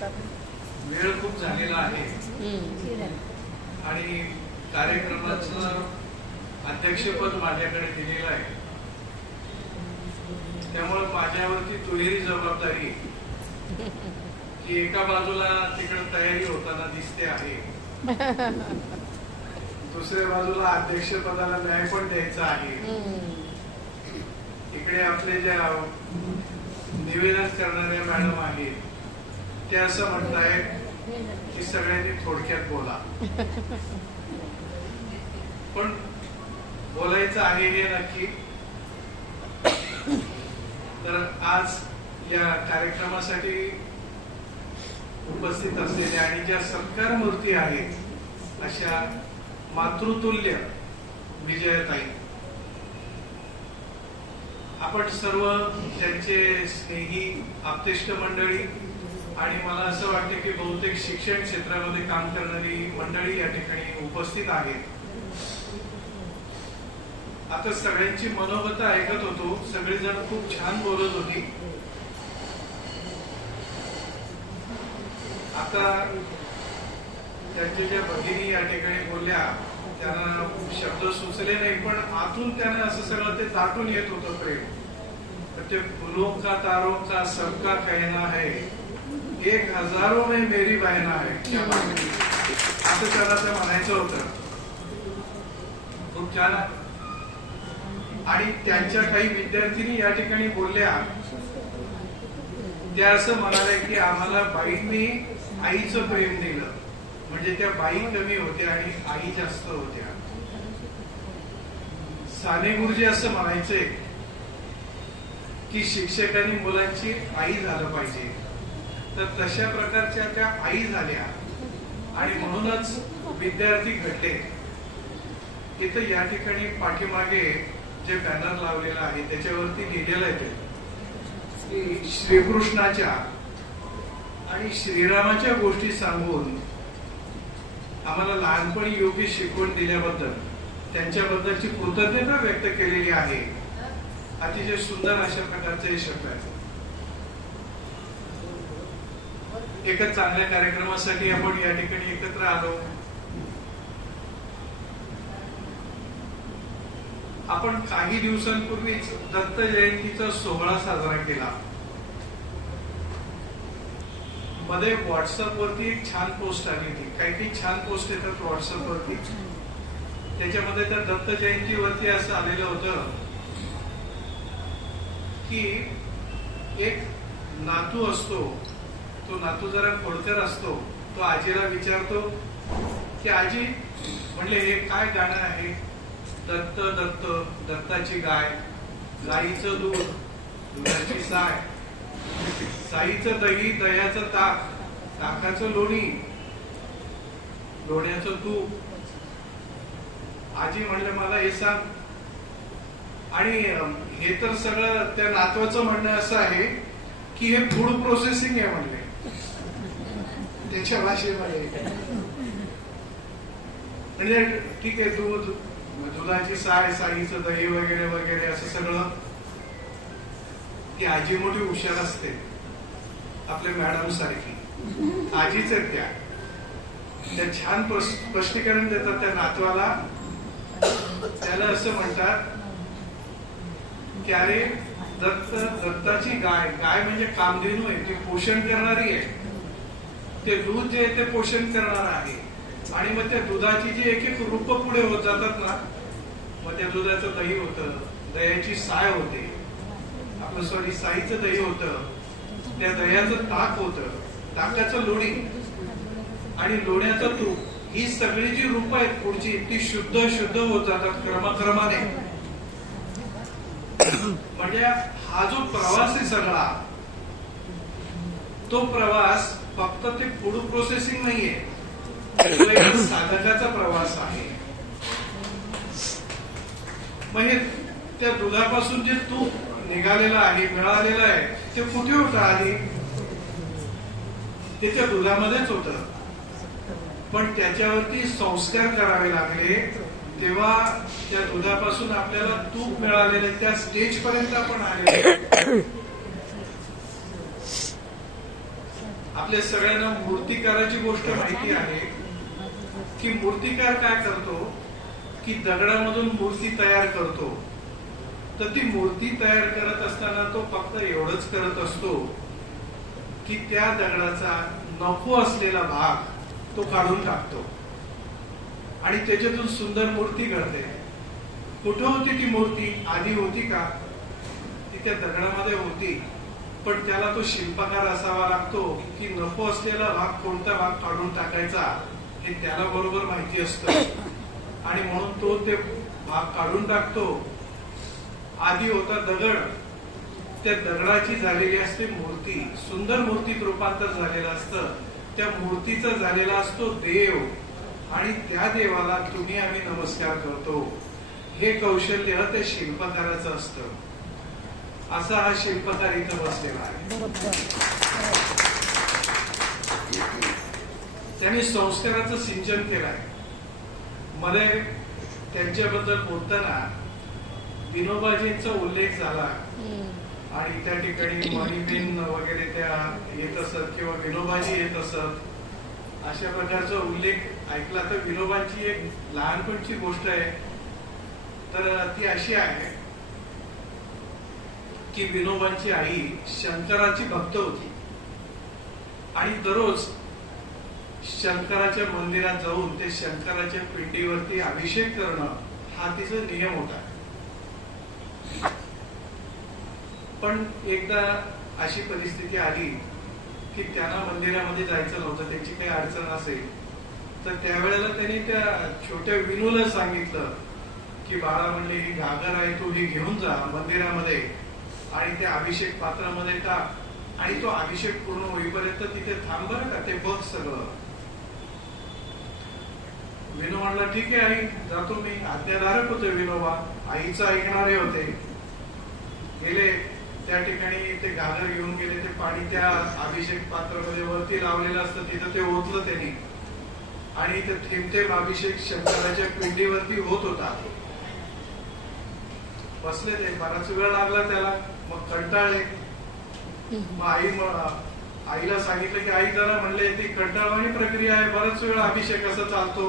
वेळ खूप झालेला आहे आणि कार्यक्रमाचं अध्यक्षपद माझ्याकडे दिलेलं आहे, त्यामुळे माझ्यावरती दुहेरी जबाबदारी की एका बाजूला तिकडे तयारी होताना दिसते आहे, दुसऱ्या बाजूला अध्यक्षपदाला न्याय पण द्यायचा आहे. इकडे आपले ज्या निवेदन करणाऱ्या मॅडम आहेत ते असं म्हणतायत की सगळ्यांनी थोडक्यात बोला, पण बोलायचं आहे हे नक्की. तर आज या कार्यक्रमासाठी उपस्थित असलेल्या आणि ज्या सत्कार मूर्ती आहेत अशा मातृतुल्य विजयताई, आपण सर्व त्यांचे स्नेही आप्तेष्ट मंडळी आणि मला असं वाटतं की बहुतेक शिक्षण क्षेत्रामध्ये काम करणारी मंडळी या ठिकाणी उपस्थित आहेत. आता सगळ्यांची मनोगत ऐकत होतो, सगळेजण खूप छान बोलत होती. आता त्यांच्या ज्या भगिनी या ठिकाणी बोलल्या त्यांना शब्द सुचले नाही, पण आतून त्यांना असं सगळं ते दाटून येत होतं प्रेम. ते फुलों का तारों का सबका कहना है, एक हजारों में मेरी बहना है, असं त्याला ते म्हणायचं होतं. खूप छान. आणि त्यांच्या काही विद्यार्थिनी या ठिकाणी बोलल्या, त्या असं म्हणाल्या की आम्हाला बाईंनी आईचं प्रेम दिलं, म्हणजे त्या बाई कमी होत्या आणि आई जास्त होत्या. साने गुरुजी असं म्हणायचे की शिक्षकांनी मुलांची आई झालं पाहिजे, तर तशा प्रकारच्या त्या आई झाल्या आणि म्हणूनच विद्यार्थी घडले. इथं या ठिकाणी पाठीमागे जे बॅनर लावलेलं आहे त्याच्यावरती लिहिलेलं आहे की श्रीकृष्णाच्या आणि श्रीरामाच्या गोष्टी सांगून आम्हाला लहानपणी योग्य शिकवण दिल्याबद्दल त्यांच्याबद्दलची कृतज्ञता व्यक्त केलेली आहे. अतिशय सुंदर अशा प्रकारचे हे शब्द आहेत. एका चांगल्या कार्यक्रमासाठी आपण या ठिकाणी एकत्र आलो. आपण काही दिवसांपूर्वीच दत्त जयंतीचा सोहळा साजरा केला. मध्ये व्हॉट्सअप वरती एक छान पोस्ट आली होती. काही छान पोस्ट येतात व्हॉट्सअप वरती. त्याच्यामध्ये त्या दत्त जयंतीवरती असं आलेलं होतं की एक नातू असतो, तो नातू जरा खोडकर असतो, तो आजीला विचारतो की आजी, म्हणले हे काय गाणं आहे? दत्त दत्त दत्ताची गाय, गाईचं दूध, दुधाची साय, साईचं दही, दह्याचं ताक, ताकाचं लोणी, लोण्याचं तूप. आजी म्हणले मला हे सांग. आणि हे तर सगळं त्या नातवाचं म्हणणं असं आहे की हे फूड प्रोसेसिंग आहे म्हणले त्याच्या भाषेमध्ये. म्हणजे ठीक आहे, दूध, दुधाची साय, साईचं दही वगैरे वगैरे असं सगळं. ती आजी मोठी हुशार असते, आपल्या मॅडम सारखी आजीच आहेत त्या छान स्पष्टीकरण देतात त्या नातवाला. त्याला असं म्हणतात की अरे दत्त, दत्ताची गाय, गाय म्हणजे कामधेनू आहे, ती पोषण करणारी आहे. ते दूध जे आहे ते पोषण करणार आहे. आणि मग त्या दुधाची जी एक एक रूप पुढे होत जातात ना, मग त्या दुधाचं दही होतं, दह्याची साय होते, आपलं सॉरी साईचं दही होतं, त्या दह्याचं ताक होतं, ताकाचं लोणी आणि लोण्याचं तूप. ही सगळी जी रूप आहेत पुढची ती शुद्ध शुद्ध होत जातात क्रमाक्रमाने. म्हणजे हा जो प्रवास आहे सगळा, तो प्रवास फक्त ते फूड प्रोसेसिंग नाहीये, तो एक साधकाचा प्रवास आहे. म्हणजे त्या दुधापासून जे तूप निघालेलं आहे, मिळालेलं आहे, ते कुठे होतं आधी? ते त्या दुधामध्येच होतं. पण त्याच्यावरती संस्कार करावे लागले, तेव्हा त्या दुधापासून आपल्याला तूप मिळालेले, त्या स्टेज पर्यंत आपण आले. आपल्या सगळ्यांना मूर्तिकाराची गोष्ट माहिती आहे की मूर्तिकार काय करतो की दगडामधून मूर्ती तयार करतो. तर ती मूर्ती तयार करत असताना तो फक्त एवढंच करत असतो की त्या दगडाचा नको असलेला भाग तो काढून टाकतो आणि त्याच्यातून सुंदर मूर्ती घडते. कुठं होती ती मूर्ती? आधी होती का? ती त्या दगडामध्ये होती, पण त्याला तो शिल्पकार असावा लागतो की नको असलेला भाग कोणता भाग काढून टाकायचा हे त्याला बरोबर माहिती असतं आणि म्हणून तो ते भाग काढून टाकतो. आधी होता दगड, त्या दगडाची झालेली असते मूर्ती, सुंदर मूर्तीत रूपांतर झालेलं असतं. त्या मूर्तीचा झालेला असतो देव आणि त्या देवाला तुम्ही आम्ही नमस्कार करतो. हे कौशल्य त्या शिल्पकाराचं असतं. असा हा शिल्पकार इथं बसलेला आहे. त्यांनी संस्काराचं सिंचन केलं आहे. मला त्यांच्याबद्दल बोलताना विनोबाजींचा उल्लेख झाला आणि त्या ठिकाणी मणिबेन वगैरे त्या येत असत किंवा विनोबाजी येत असत, अशा प्रकारचा उल्लेख ऐकला. तर विनोबांची एक लहानपणची गोष्ट आहे. तर ती अशी आहे की विनोबांची आई शंकराची भक्त होती आणि दररोज शंकराच्या मंदिरात जाऊन ते शंकराच्या पिंडीवरती अभिषेक करणं हा तिचा नियम होता. पण एकदा अशी परिस्थिती आली की त्यांना मंदिरामध्ये जायचं नव्हतं, त्याची काही अडचण असेल. तर त्यावेळेला त्यांनी त्या छोट्या विनूला सांगितलं की बाळा म्हणले, ही घागर आहे, तू ही घेऊन जा मंदिरामध्ये आणि त्या अभिषेक पात्रामध्ये टाक आणि तो अभिषेक पूर्ण होईपर्यंत तिथे थांब बरं का, ते बघ सगळं. विनू म्हणला ठीक आहे आई, जातो मी. आज्ञाधारक होते विनोबा, आईचं ऐकणारे होते. गेले त्या ठिकाणी, ते घागर घेऊन गेले. ते पाणी त्या अभिषेक पात्रामध्ये वरती लावलेलं असतं, तिथं ते ओतलं त्यांनी आणि ते थेंब थेंब अभिषेक शंकराच्या पिंडीवरती होत होता. बसले ते, बराच वेळ लागला त्याला. मग कंटाळले. मग आईला सांगितलं की आई जरा म्हणले ती कंटाळवाणी प्रक्रिया आहे, बराच वेळ अभिषेक असा चालतो.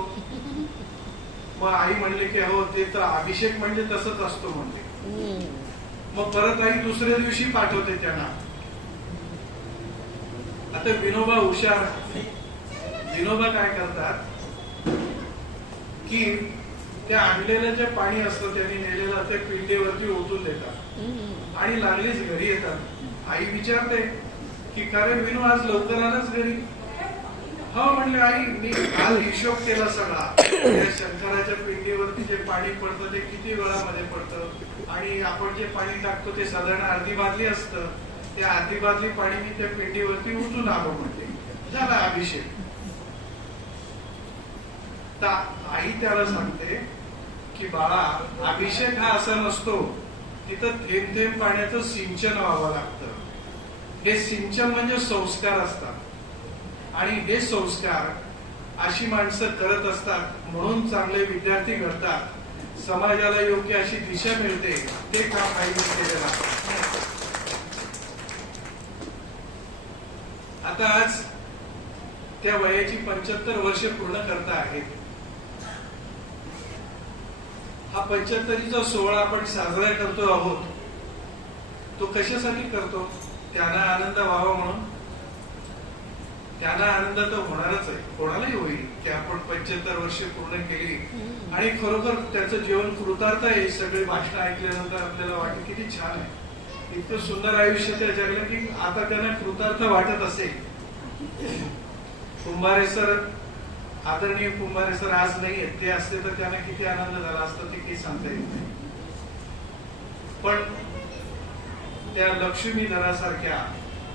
मग आई म्हणले की हो, ते तर अभिषेक म्हणजे तसंच असतो म्हणते. मग परत आई दुसऱ्या दिवशी पाठवते त्यांना. आता विनोबा हुशार. विनोबा काय करतात की त्या आणलेलं जे पाणी असतं त्यांनी नेलेलं ते पिंडीवरती ओतून देतात आणि लागलीच घरी येतात. आई विचारते की कारण विनू आज लवकर आलाच घरी? हो म्हणले आई, मी काल हिशोब केला सगळा. त्या शंकराच्या पिंडीवरती जे पाणी पडतं ते किती वेळामध्ये पडतं आणि आपण जे पाणी टाकतो ते साधारण अर्धी बादली असतं. त्या अर्धी बादली पाणी मी त्या पिंडीवरती उतरून आलो म्हणते. झाला अभिषेक. तर आई त्याला सांगते की बाळा, अभिषेक हा असा नसतो, तिथं थेंब थेंब पाण्याचं सिंचन व्हावं लागतं. हे सिंचन म्हणजे संस्कार असतात आणि हे संस्कार अशी माणसं करत असतात, म्हणून चांगले विद्यार्थी घडतात, समाजाला योग्य अशी दिशा मिळते. ते काम आईने केलेलं आहे. आता आज त्या वयाची 75 वर्ष पूर्ण करता आहेत. हा 75चा सोहळा आपण साजरा करतो आहोत. तो कशासाठी करतो? त्यांना आनंद व्हावा म्हणून. त्यांना आनंद तर होणारच आहे, कोणालाही होईल की आपण 75 वर्ष पूर्ण केली आणि खरोखर त्याचं जीवन कृतार्थ आहे. सगळे भाषण ऐकल्यानंतर आपल्याला वाटतं किती छान आहे, इतकं सुंदर आयुष्य त्या जगलं की आता त्यांना कृतार्थ वाटत असेल. कुंभारे सर, आदरणीय कुंभारे सर आज नाही आहेत. ते असते तर त्यांना किती आनंद झाला असता ते काही सांगता येत नाही. पण त्या लक्ष्मीधरासारख्या,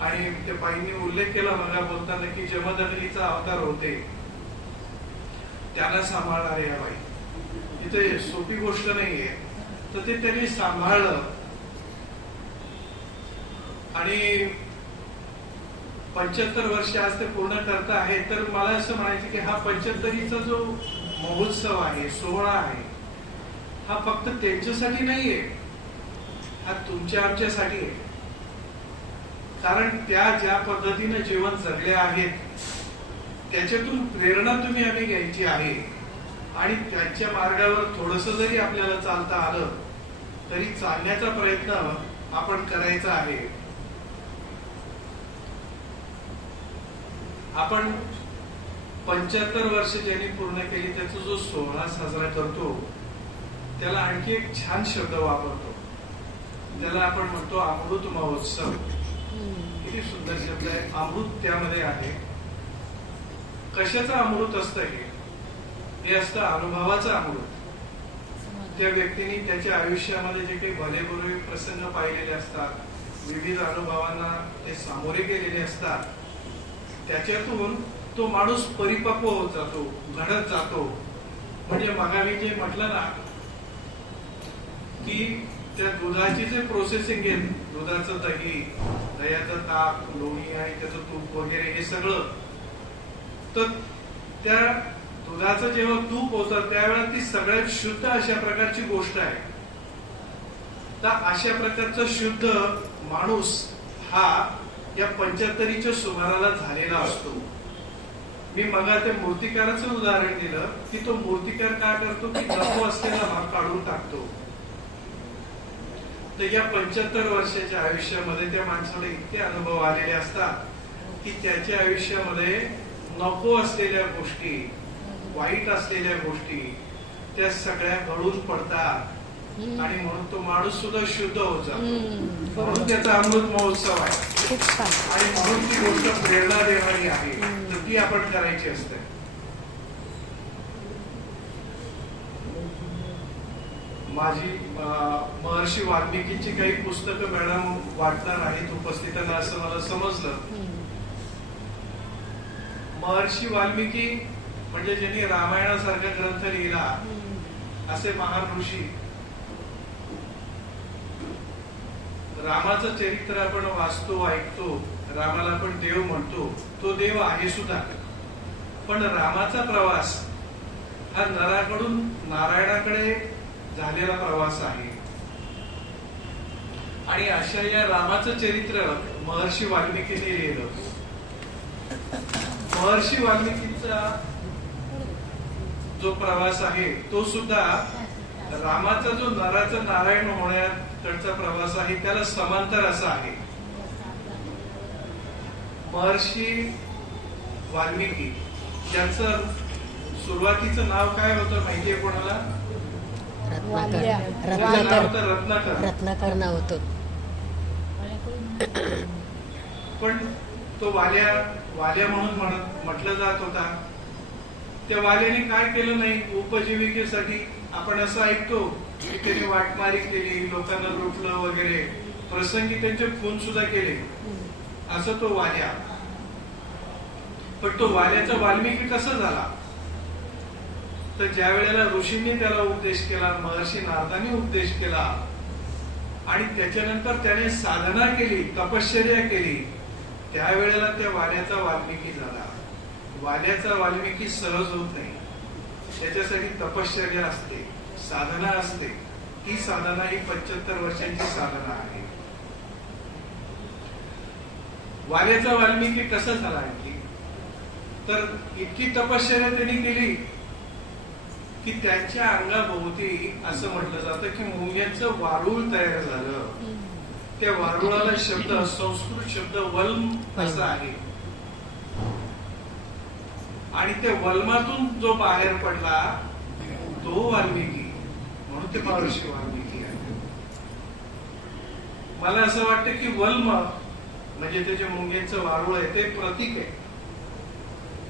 आणि त्या बाईंनी उल्लेख केला मला बोलताना की जमदग्नीचा अवतार होते, त्यांना सांभाळणारे या बाई. इथे सोपी गोष्ट नाहीये. तर ते त्यांनी सांभाळलं आणि 75 वर्ष आज ते पूर्ण करत आहे. तर मला असं म्हणायचं की हा 75चा जो महोत्सव आहे, सोहळा आहे, हा फक्त त्यांच्यासाठी नाहीये, हा तुमच्या आमच्यासाठी आहे. कारण त्या ज्या पद्धतीने जीवन जगल्या आहेत त्याच्यातून प्रेरणा तुम्ही आम्ही घ्यायची आहे आणि त्यांच्या मार्गावर थोडस जरी आपल्याला चालता आलं तरी चालण्याचा प्रयत्न आपण करायचा आहे. आपण 75 वर्ष ज्यांनी पूर्ण केली त्याचा जो सोहळा साजरा करतो त्याला आणखी एक छान शब्द वापरतो, त्याला आपण म्हणतो अमृत महोत्सव. किती सुंदर शब्द आहे, अमृत त्यामध्ये आहे. कशाचं अमृत असतं हे असतं अनुभवाचं अमृत. त्या व्यक्तीने त्याच्या आयुष्यामध्ये जे काही भलेबुरे प्रसंग पाहिलेले असतात, विविध अनुभवांना ते सामोरे गेलेले असतात, त्याच्यातून तो माणूस परिपक्व होत जातो, घडत जातो. म्हणजे मग मी जे म्हटलं ना की त्या दुधाची जे प्रोसेसिंग आहे, दुधाचं दही, दह्याचं ताक, लोणी आणि त्याचं तूप वगैरे हे सगळं, तर त्या दुधाचं जेव्हा तूप होतं त्यावेळेला ती सगळ्यात शुद्ध अशा प्रकारची गोष्ट आहे. तर अशा प्रकारचा शुद्ध माणूस हा या 75च्या सुमाराला झालेला असतो. मी मगा त्या मूर्तिकाराचं उदाहरण दिलं की तो मूर्तिकार काय करतो की नको असलेला भाग काढून टाकतो. तर या 75 वर्षाच्या आयुष्यामध्ये त्या माणसाला इतके अनुभव आलेले असतात की त्याच्या आयुष्यामध्ये नको असलेल्या गोष्टी, वाईट असलेल्या गोष्टी त्या सगळ्या गळून पडतात आणि म्हणून तो माणूस सुद्धा शुद्ध होत जातो. म्हणून त्याचा अमृत महोत्सव आहे आणि म्हणून ती गोष्ट प्रेरणा देणारी आहे, तर ती आपण करायची असते. माझी महर्षी वाल्मिकीची काही पुस्तकं मॅडम वाटणार आहेत उपस्थितांना असं मला समजलं. महर्षी वाल्मिकी म्हणजे ज्यांनी रामायणासारखा ग्रंथ लिहिला असे महान ऋषी. रामाचं चरित्र आपण वाचतो, ऐकतो, रामाला आपण देव म्हणतो, तो देव आहे सुद्धा. पण रामाचा प्रवास हा नराकडून नारायणाकडे झालेला प्रवास आहे आणि अशा या रामाचं चरित्र महर्षी वाल्मिकीने लिहिलं. महर्षी वाल्मिकीचा जो प्रवास आहे तो सुद्धा रामाचा जो नराचा नारायण होण्याकडचा प्रवास आहे त्याला समांतर असा आहे. महर्षी वाल्मिकी यांचं सुरुवातीचं नाव काय होतं माहितीये कोणाला? रत्नाकर नाव होतं. पण तो वाल्या म्हणून म्हटलं जात होता. त्या वाल्याने काय केलं नाही, उपजीविकेसाठी आपण असं ऐकतो की त्याने वाटमारी केली, लोकांना लुटलं वगैरे, प्रसंगी त्यांचे खून सुद्धा केले, असं तो वाल्या. पण तो वाल्याचा वाल्मिकी कसा झाला? तर ज्या वेळेला ऋषींनी त्याला उपदेश केला, महर्षी नारदांनी उपदेश केला आणि त्याच्यानंतर त्याने साधना केली, तपश्चर्या केली, त्यावेळेला त्या वाल्याचा वाल्मिकी झाला. वाल्याचा वाल्मिकी सहज होत नाही, त्याच्यासाठी तपश्चर्या असते, साधना असते. ही साधना ही 75 वर्षांची साधना आहे. वाल्याचा वाल्मिकी कसा झाला आणखी? तर इतकी तपश्चर्या त्यांनी केली की त्यांच्या अंगाभोवती असं म्हटलं जातं की मुंग्यांचं वारुळ तयार झालं. त्या वारुळाला शब्द, संस्कृत शब्द वल्म असा आहे आणि त्या वल्मातून जो बाहेर पडला तो वाल्मिकी, म्हणून ते महर्षी वाल्मिकी आहे. मला असं वाटतं की वल्म म्हणजे ते जे मुंग्यांचं वारुळ आहे ते प्रतीक आहे.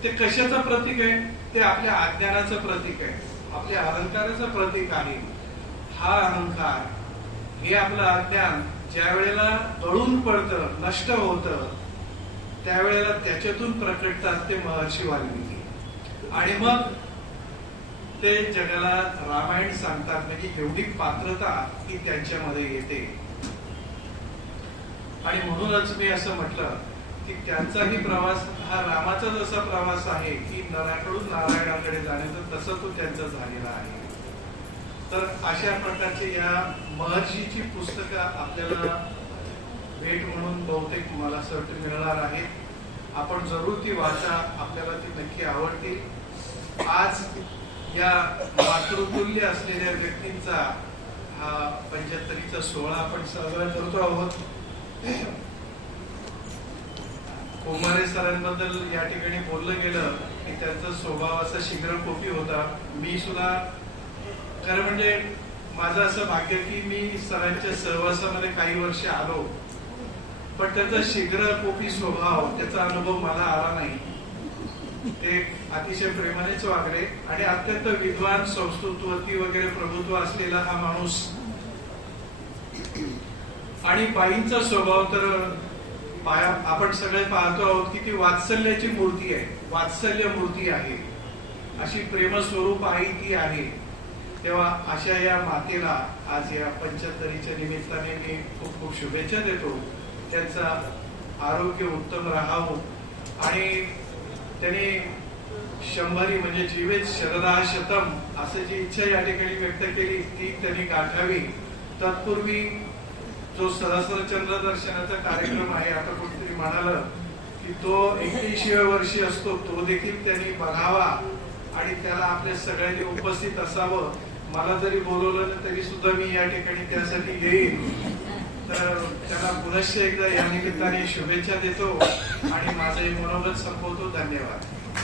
ते कशाचं प्रतीक आहे? ते आपल्या अज्ञानाचं प्रतीक आहे, आपल्या अहंकाराचं प्रतीक आहे. हा अहंकार, हे आपलं अज्ञान ज्या वेळेला गळून पडतं, नष्ट होतं, त्यावेळेला त्याच्यातून प्रकटतात ते महर्षी वाल्मिकी आणि मग ते जगाला रामायण सांगतात. म्हणजे एवढी पात्रता ही त्यांच्यामध्ये येते आणि म्हणूनच मी असं म्हटलं की त्यांचाही प्रवास हा रामाचा जसा प्रवास आहे की नराकडून नारायणाकडे जाण्याचा, तसा तो त्यांचा झालेला आहे. तर अशा प्रकारचे या महर्षीची पुस्तकं आपल्याला भेट म्हणून बहुतेक मला असं वाटतं मिळणार आहे. आपण जरूर ती वाचा, आपल्याला ती नक्की आवडतील. आज या मातृतुल्य असलेल्या व्यक्तींचा हा 75चा सोहळा आपण साजरा करतो आहोत. कोमारे सरांबद्दल या ठिकाणी बोललं गेलं की त्यांचा स्वभाव असा शीघ्रकोपी होता. मी सुद्धा खरं म्हणजे माझं असं भाग्य की मी सरांच्या सहवासामध्ये काही वर्ष आलो, पण त्याचा शीघ्रकोपी स्वभाव, त्याचा अनुभव मला आला नाही. ते अतिशय प्रेमानेच वागले आणि अत्यंत विद्वान, संस्कृतवती वगैरे प्रभुत्व असलेला हा माणूस. आणि बाईंचा स्वभाव तर आपण सगळे पाहतो आहोत की ती वात्सल्याची मूर्ती आहे, वात्सल्य मूर्ती आहे. अशी प्रेमस्वरूप आई ती आहे. तेव्हा अशा या मातेला आज या 75च्या निमित्ताने मी खूप खूप शुभेच्छा देतो. त्यांचा आरोग्य उत्तम राहावं आणि त्यांनी 100 म्हणजे जीवेत शरदा शतम असं जी इच्छा या ठिकाणी व्यक्त केली ती त्यांनी गाठावी. तत्पूर्वी जो सहस्रचंद्र दर्शनाचा कार्यक्रम आहे, आता कोणीतरी म्हणालं की तो 31व्या वर्षी असतो, तो देखील त्यांनी बघावा आणि त्याला आपल्या सगळ्यांनी उपस्थित असावं. मला जरी बोलवलं तरी सुद्धा मी या ठिकाणी त्यासाठी येईन. तर त्याला पुनश्च एकदा या निमित्ताने शुभेच्छा देतो आणि माझं मनोगत संपवतो. धन्यवाद.